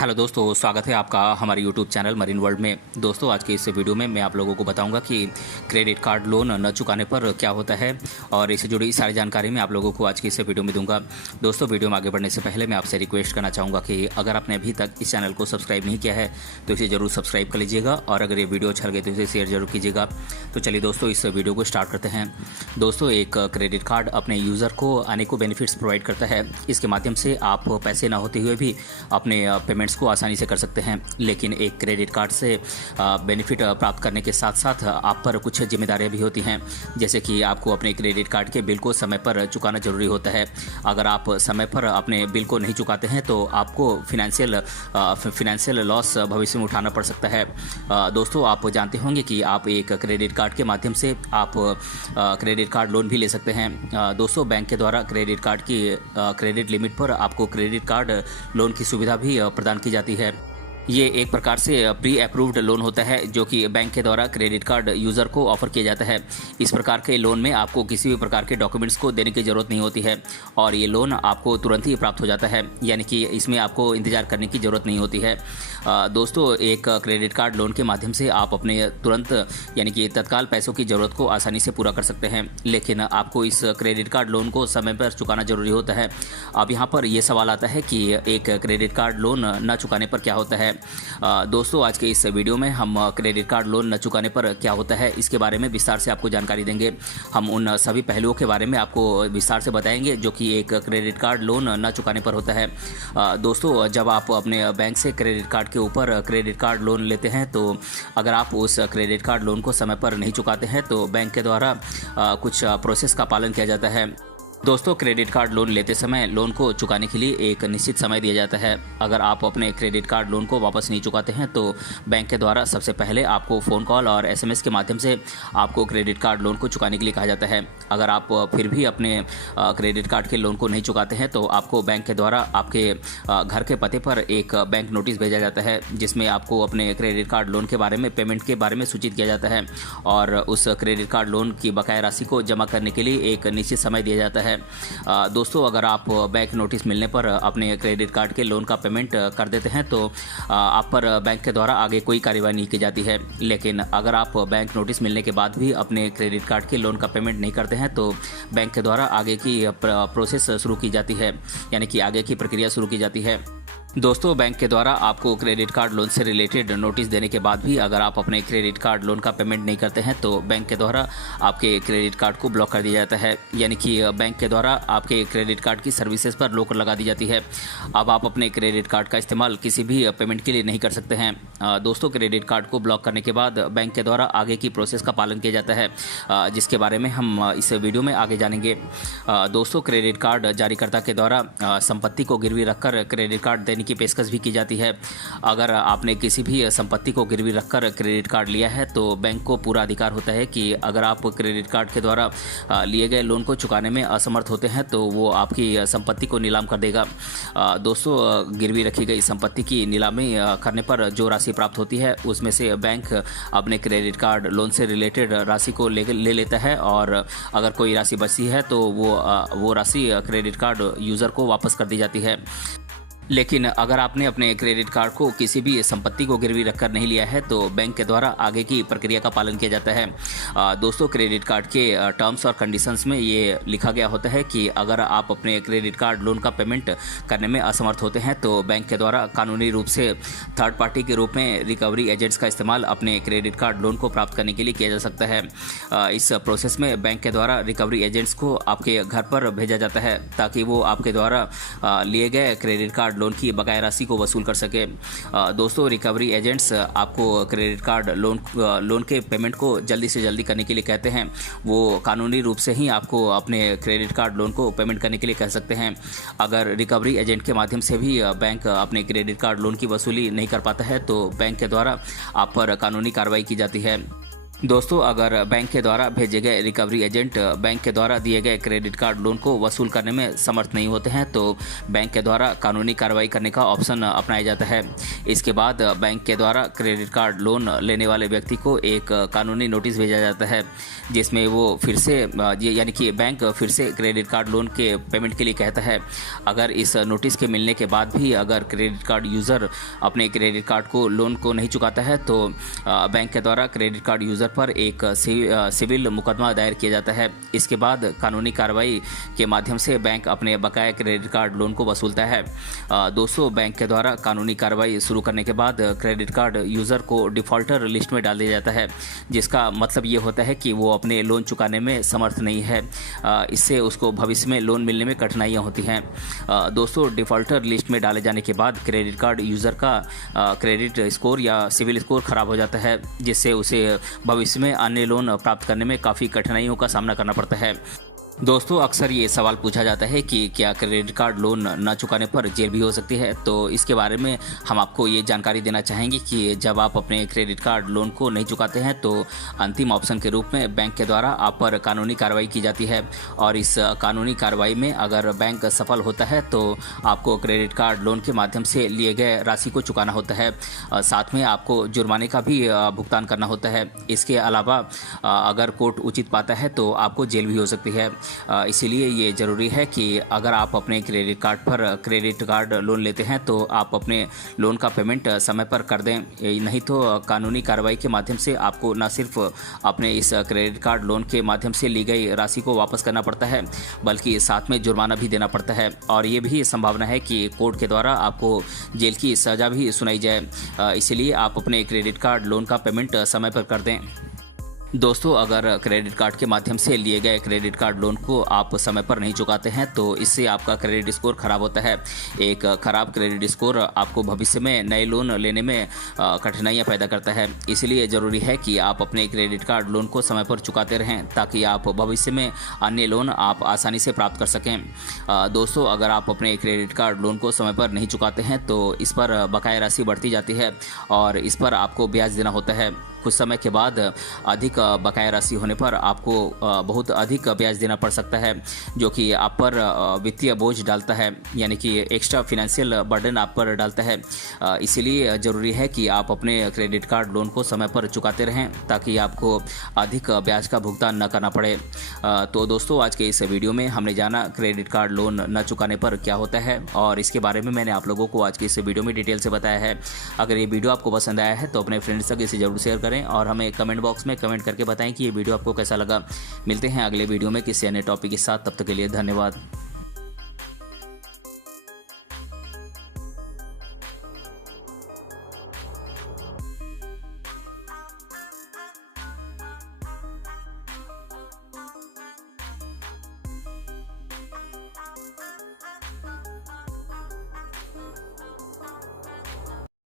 Hello दोस्तों, स्वागत है आपका हमारे यूट्यूब चैनल मरीन वर्ल्ड में। दोस्तों, आज के इस वीडियो में मैं आप लोगों को बताऊंगा कि क्रेडिट कार्ड लोन न चुकाने पर क्या होता है और इससे जुड़ी सारी जानकारी मैं आप लोगों को आज की इस वीडियो में दूंगा। दोस्तों, वीडियो में आगे बढ़ने से पहले मैं आपसे रिक्वेस्ट करना चाहूँगा कि अगर आपने अभी तक इस चैनल को सब्सक्राइब नहीं किया है तो इसे ज़रूर सब्सक्राइब कर लीजिएगा और अगर ये वीडियो अच्छा लगे तो इसे शेयर जरूर कीजिएगा। तो चलिए दोस्तों, इस वीडियो को स्टार्ट करते हैं। दोस्तों, एक क्रेडिट कार्ड अपने यूज़र को अनेकों बेनिफिट्स प्रोवाइड करता है। इसके माध्यम से आप पैसे ना होते हुए भी अपने पेमेंट्स को आसानी से कर सकते हैं। लेकिन एक क्रेडिट कार्ड से बेनिफिट प्राप्त करने के साथ साथ आप पर कुछ जिम्मेदारियां भी होती हैं, जैसे कि आपको अपने क्रेडिट कार्ड के बिल को समय पर चुकाना जरूरी होता है। अगर आप समय पर अपने बिल को नहीं चुकाते हैं तो आपको फिनेंशियल लॉस भविष्य में उठाना पड़ सकता है। दोस्तों, आप जानते होंगे कि आप एक क्रेडिट कार्ड के माध्यम से आप क्रेडिट कार्ड लोन भी ले सकते हैं। दोस्तों, बैंक के द्वारा क्रेडिट कार्ड की क्रेडिट लिमिट पर आपको क्रेडिट कार्ड लोन की सुविधा भी प्रदान की जाती है। ये एक प्रकार से प्री अप्रूव्ड लोन होता है जो कि बैंक के द्वारा क्रेडिट कार्ड यूज़र को ऑफर किया जाता है। इस प्रकार के लोन में आपको किसी भी प्रकार के डॉक्यूमेंट्स को देने की ज़रूरत नहीं होती है और ये लोन आपको तुरंत ही प्राप्त हो जाता है, यानी कि इसमें आपको इंतज़ार करने की ज़रूरत नहीं होती है। दोस्तों, एक क्रेडिट कार्ड लोन के माध्यम से आप अपने तुरंत यानी कि तत्काल पैसों की ज़रूरत को आसानी से पूरा कर सकते हैं, लेकिन आपको इस क्रेडिट कार्ड लोन को समय पर चुकाना ज़रूरी होता है। अब यहाँ पर यह सवाल आता है कि एक क्रेडिट कार्ड लोन न चुकाने पर क्या होता है। दोस्तों, आज के इस वीडियो में हम क्रेडिट कार्ड लोन न चुकाने पर क्या होता है इसके बारे में विस्तार से आपको जानकारी देंगे। हम उन सभी पहलुओं के बारे में आपको विस्तार से बताएंगे जो कि एक क्रेडिट कार्ड लोन न चुकाने पर होता है। दोस्तों, जब आप अपने बैंक से क्रेडिट कार्ड के ऊपर क्रेडिट कार्ड लोन लेते हैं तो अगर आप उस क्रेडिट कार्ड लोन को समय पर नहीं चुकाते हैं तो बैंक के द्वारा कुछ प्रोसेस का पालन किया जाता है। दोस्तों, क्रेडिट कार्ड लोन लेते समय लोन को चुकाने के लिए एक निश्चित समय दिया जाता है। अगर आप अपने क्रेडिट कार्ड लोन को वापस नहीं चुकाते हैं तो बैंक के द्वारा सबसे पहले आपको फ़ोन कॉल और एसएमएस के माध्यम से आपको क्रेडिट कार्ड लोन को चुकाने के लिए कहा जाता है। अगर आप फिर भी अपने क्रेडिट कार्ड के लोन को नहीं चुकाते हैं तो आपको बैंक के द्वारा आपके घर के पते पर एक बैंक नोटिस भेजा जाता है, जिसमें आपको अपने क्रेडिट कार्ड लोन के बारे में, पेमेंट के बारे में सूचित किया जाता है और उस क्रेडिट कार्ड लोन की बकाया राशि को जमा करने के लिए एक निश्चित समय दिया जाता है। दोस्तों, अगर आप बैंक नोटिस मिलने पर अपने क्रेडिट कार्ड के लोन का पेमेंट कर देते हैं तो आप पर बैंक के द्वारा आगे कोई कार्रवाई नहीं की जाती है। लेकिन अगर आप बैंक नोटिस मिलने के बाद भी अपने क्रेडिट कार्ड के लोन का पेमेंट नहीं करते हैं तो बैंक के द्वारा आगे की प्रोसेस शुरू की जाती है, यानी कि आगे की प्रक्रिया शुरू की जाती है। दोस्तों, बैंक के द्वारा आपको क्रेडिट कार्ड लोन से रिलेटेड नोटिस देने के बाद भी अगर आप अपने क्रेडिट कार्ड लोन का पेमेंट नहीं करते हैं तो बैंक के द्वारा आपके क्रेडिट कार्ड को ब्लॉक कर दिया जाता है, यानी कि बैंक के द्वारा आपके क्रेडिट कार्ड की सर्विसेज पर रोक लगा दी जाती है। अब आप अपने क्रेडिट कार्ड का इस्तेमाल किसी भी पेमेंट के लिए नहीं कर सकते हैं। दोस्तों, क्रेडिट कार्ड को ब्लॉक करने के बाद बैंक के द्वारा आगे की प्रोसेस का पालन किया जाता है, जिसके बारे में हम इस वीडियो में आगे जानेंगे। दोस्तों, क्रेडिट कार्ड जारीकर्ता के द्वारा संपत्ति को गिरवी रखकर क्रेडिट कार्ड की पेशकश भी की जाती है। अगर आपने किसी भी संपत्ति को गिरवी रखकर क्रेडिट कार्ड लिया है तो बैंक को पूरा अधिकार होता है कि अगर आप क्रेडिट कार्ड के द्वारा लिए गए लोन को चुकाने में असमर्थ होते हैं तो वो आपकी संपत्ति को नीलाम कर देगा। दोस्तों, गिरवी रखी गई संपत्ति की नीलामी करने पर जो राशि प्राप्त होती है उसमें से बैंक अपने क्रेडिट कार्ड लोन से रिलेटेड राशि को ले लेता है और अगर कोई राशि बची है तो वो राशि क्रेडिट कार्ड यूज़र को वापस कर दी जाती है। लेकिन अगर आपने अपने क्रेडिट कार्ड को किसी भी संपत्ति को गिरवी रखकर नहीं लिया है तो बैंक के द्वारा आगे की प्रक्रिया का पालन किया जाता है। दोस्तों, क्रेडिट कार्ड के टर्म्स और कंडीशंस में ये लिखा गया होता है कि अगर आप अपने क्रेडिट कार्ड लोन का पेमेंट करने में असमर्थ होते हैं तो बैंक के द्वारा कानूनी रूप से थर्ड पार्टी के रूप में रिकवरी एजेंट्स का इस्तेमाल अपने क्रेडिट कार्ड लोन को प्राप्त करने के लिए किया जा सकता है। इस प्रोसेस में बैंक के द्वारा रिकवरी एजेंट्स को आपके घर पर भेजा जाता है ताकि वो आपके द्वारा लिए गए क्रेडिट कार्ड लोन की बकाया राशि को वसूल कर सके। दोस्तों, रिकवरी एजेंट्स आपको क्रेडिट कार्ड लोन के पेमेंट को जल्दी से जल्दी करने के लिए कहते हैं। वो कानूनी रूप से ही आपको अपने क्रेडिट कार्ड लोन को पेमेंट करने के लिए कह सकते हैं। अगर रिकवरी एजेंट के माध्यम से भी बैंक अपने क्रेडिट कार्ड लोन की वसूली नहीं कर पाता है तो बैंक के द्वारा आप पर कानूनी कार्रवाई की जाती है। दोस्तों, अगर बैंक के द्वारा भेजे गए रिकवरी एजेंट बैंक के द्वारा दिए गए क्रेडिट कार्ड लोन को वसूल करने में समर्थ नहीं होते हैं तो बैंक के द्वारा कानूनी कार्रवाई करने का ऑप्शन अपनाया जाता है। इसके बाद बैंक के द्वारा क्रेडिट कार्ड लोन लेने वाले व्यक्ति को एक कानूनी नोटिस भेजा जाता है, जिसमें वो फिर से यानी कि बैंक फिर से क्रेडिट कार्ड लोन के पेमेंट के लिए कहता है। अगर इस नोटिस के मिलने के बाद भी अगर क्रेडिट कार्ड यूज़र अपने क्रेडिट कार्ड को लोन को नहीं चुकाता है तो बैंक के द्वारा क्रेडिट कार्ड यूज़र पर एक सिविल मुकदमा दायर किया जाता है। इसके बाद कानूनी कार्रवाई के माध्यम से बैंक अपने बकाया क्रेडिट कार्ड लोन को वसूलता है। दोस्तों, बैंक के द्वारा कानूनी कार्रवाई शुरू करने के बाद क्रेडिट कार्ड यूज़र को डिफ़ॉल्टर लिस्ट में डाल दिया जाता है, जिसका मतलब ये होता है कि वो अपने लोन चुकाने में समर्थ नहीं है। इससे उसको भविष्य में लोन मिलने में कठिनाइयाँ होती हैं। दोस्तों, डिफ़ॉल्टर लिस्ट में डाले जाने के बाद क्रेडिट कार्ड यूज़र का क्रेडिट स्कोर या सिविल स्कोर खराब हो जाता है, जिससे उसे भविष्य में अन्य लोन प्राप्त करने में काफ़ी कठिनाइयों का सामना करना पड़ता है। दोस्तों, अक्सर ये सवाल पूछा जाता है कि क्या क्रेडिट कार्ड लोन न चुकाने पर जेल भी हो सकती है। तो इसके बारे में हम आपको ये जानकारी देना चाहेंगे कि जब आप अपने क्रेडिट कार्ड लोन को नहीं चुकाते हैं तो अंतिम ऑप्शन के रूप में बैंक के द्वारा आप पर कानूनी कार्रवाई की जाती है, और इस कानूनी कार्रवाई में अगर बैंक सफल होता है तो आपको क्रेडिट कार्ड लोन के माध्यम से लिए गए राशि को चुकाना होता है। साथ में आपको जुर्माने का भी भुगतान करना होता है। इसके अलावा अगर कोर्ट उचित पाता है तो आपको जेल भी हो सकती है। इसीलिए ये ज़रूरी है कि अगर आप अपने क्रेडिट कार्ड पर क्रेडिट कार्ड लोन लेते हैं तो आप अपने लोन का पेमेंट समय पर कर दें, नहीं तो कानूनी कार्रवाई के माध्यम से आपको न सिर्फ अपने इस क्रेडिट कार्ड लोन के माध्यम से ली गई राशि को वापस करना पड़ता है, बल्कि साथ में जुर्माना भी देना पड़ता है, और ये भी संभावना है कि कोर्ट के द्वारा आपको जेल की सज़ा भी सुनाई जाए। इसलिए आप अपने क्रेडिट कार्ड लोन का पेमेंट समय पर कर दें। दोस्तों, अगर क्रेडिट कार्ड के माध्यम से लिए गए क्रेडिट कार्ड लोन को आप समय पर नहीं चुकाते हैं तो इससे आपका क्रेडिट स्कोर खराब होता है। एक खराब क्रेडिट स्कोर आपको भविष्य में नए लोन लेने में कठिनाइयां पैदा करता है। इसलिए ज़रूरी है कि आप अपने क्रेडिट कार्ड लोन को समय पर चुकाते रहें ताकि आप भविष्य में अन्य लोन आप आसानी से प्राप्त कर सकें। दोस्तों, अगर आप अपने क्रेडिट कार्ड लोन को समय पर नहीं चुकाते हैं तो इस पर बकाया राशि बढ़ती जाती है और इस पर आपको ब्याज देना होता है। कुछ समय के बाद अधिक बकाया राशि होने पर आपको बहुत अधिक ब्याज देना पड़ सकता है, जो कि आप पर वित्तीय बोझ डालता है, यानी कि एक्स्ट्रा फिनेंशियल बर्डन आप पर डालता है। इसीलिए ज़रूरी है कि आप अपने क्रेडिट कार्ड लोन को समय पर चुकाते रहें ताकि आपको अधिक ब्याज का भुगतान न करना पड़े। तो दोस्तों, आज के इस वीडियो में हमने जाना क्रेडिट कार्ड लोन न चुकाने पर क्या होता है, और इसके बारे में मैंने आप लोगों को आज के इस वीडियो में डिटेल से बताया है। अगर ये वीडियो आपको पसंद आया है तो अपने फ्रेंड्स तक इसे जरूर शेयर करें और हमें कमेंट बॉक्स में कमेंट करके बताएं कि ये वीडियो आपको कैसा लगा। मिलते हैं अगले वीडियो में किसी अन्य टॉपिक के साथ, तब तक के लिए धन्यवाद।